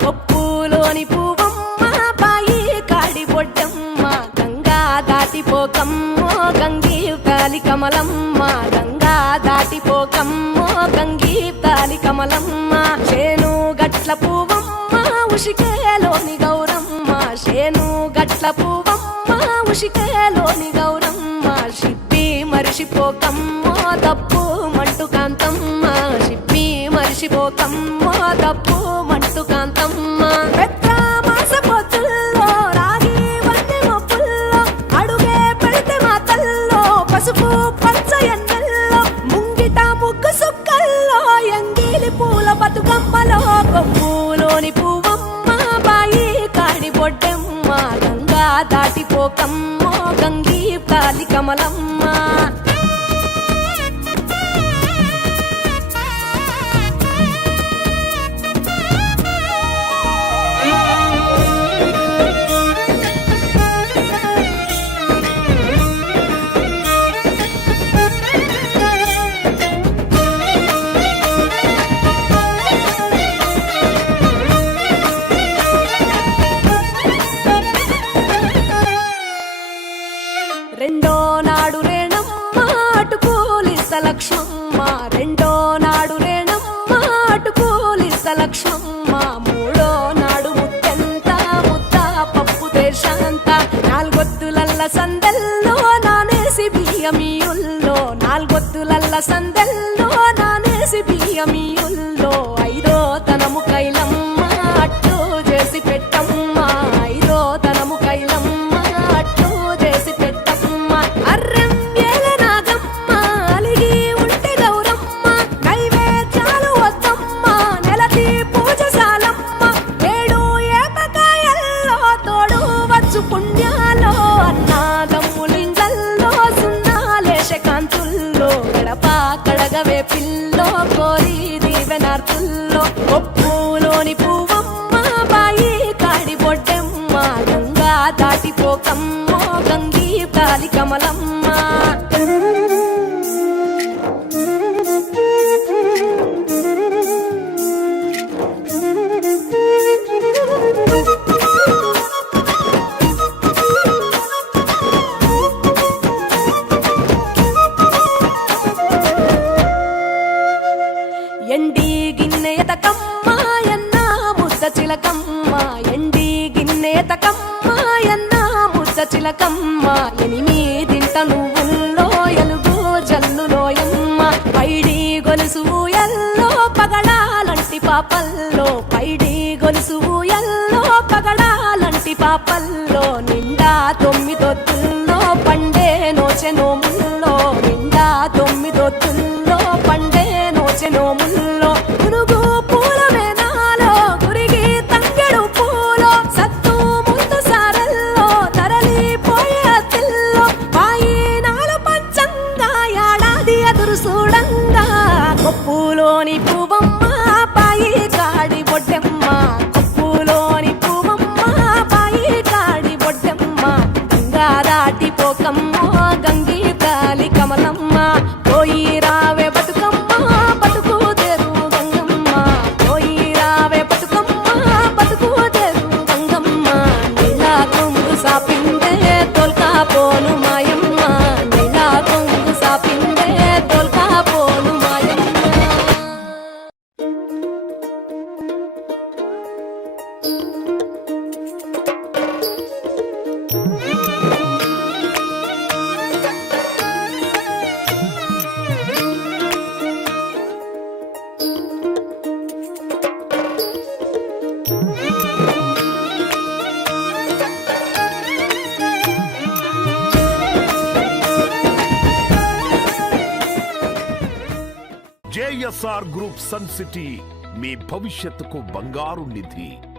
కొప్పులోని పువ్వమ్మ బాయి కాడి బొడ్డమ్మ గంగా దాటిపోకమ్మో గంగీ తాలి కమలమ్మ గంగా దాటిపోకమ్మో గంగీ తాలి కమలమ్మ చేను గట్ల పువ్వమ్మ ఉషికేలోని గౌరమ్మ చేను గట్ల పువ్వమ్మ ఉషికేలోని గౌరమ్మ షిప్పి మరిషిపోకమ్మో తప్పు మంటు కాంతమ్మ షిప్పి మరిషిపోకమ్మో తప్పు మంటు కాంతమ్మ పెద్ద మాస పొత్తుల్లో రాగి వన్నె మొప్పుల్లో అడుగే పెడితే మా తల్లో పసుపు పచ్చ ఎన్నెల్లో ముంగిట ముగ్గు సుక్కల్లో ఎంగిలి పూల బతుకమ్మలో కొప్పులోని పువ్వమ్మ బాయి కాడి బొడ్డెమ్మ గంగా దాటిపోకమ్మో గంగీ తాలి కమలమ్మ రెండో నాడు రేణమ్మ అటుకూలిస్త లక్ష్మమ్మ రెండో నాడు రేణమ్మ అటుకూలిస్త లక్ష్మమ్మ మూడో నాడు ముత్తెంత ముద్ద పప్పు దేశంత నాలుగొత్తులల్ల సందెల్లో నానేసి బియ్యమియుల్లో నాలుగొత్తులల్ల సందెల్లో నానేసి బియ్యమియుల్లో ఐదో తనము కైలమ్మ అట్టు చేసి పెట్టమ్మ ఐదో తనము కైలమ్మ అట్టు చేసి పెట్టమ్మ అర్రం ఏల నాగమ్మ అలిగి ఉంటే గౌరమ్మ నైవేద్యాలు వద్దమ్మ నెలకి పూజశాలమ్మ ఏడు ఏపకాయల్లో తోడు వచ్చు పుణ్యాలో అన్నాదమ్ములింగల్లో సున్నాలేశ కాంతుల్లో గడప కడగవే పిల్లో కోరి దీవెనార్తుల్లో కొప్పులోని పువ్వమ్మ బాయి కాడి బొడ్డెమ్మ గంగా దాటిపోకమ్మో గంగీ తాలి కమలమ్మ ఎండి గిన్నెతకమ్మ ఎన్న ముద్ద చిలకమ్మ ఎండి గిన్నెతకమ్మ ఎన్న ముద్ద చిలకమ్మ ఎనిమిదింట నువ్వుల్లో ఎలుగు జల్లులోయమ్మ పైడి గొలుసు ఎల్లో పగడాలంటి పాపల్లో పైడి గొలుసు ఎల్లో పగడాలంటి పాపల్లో నిండా తొమ్మిదొత్తుల్లో పండే నోచె నోముల్లో నిండా తొమ్మిదొత్తుల్లో పండే నోచె నోముల్లో పునుగు పూల మేనాలో గురిగి తంగెడు పూలో సత్తు ముందు సారల్లో తరలిపోయే అతిల్లో పాయి నాలు పంచంగా ఏడాది ఎదురు చూడంగా కొప్పులోని పువ్వమ్మ పాయి కాడి బొడ్డెమ్మ కొప్పులోని పువ్వమ్మ పాయి కాడి బొడ్డెమ్మ గంగా దాటిపోకమ్మో గంగీ తాలి కమలమ్మ పోయి రావే బతుకమ్మ బతుకు తెరు గంగమ్మ పోయి రావే బతుకమ్మ బతుకు తెరు గంగమ్మ నీలా కొంగు సాపిందే తోల్కా పోను మాయమ్మ నీలా కొంగు సాపిందే తోల్కా పోను మాయమ్మ JSR గ్రూప్ సన్ సిటీ మీ భవిష్యత్తుకు బంగారు నిధి.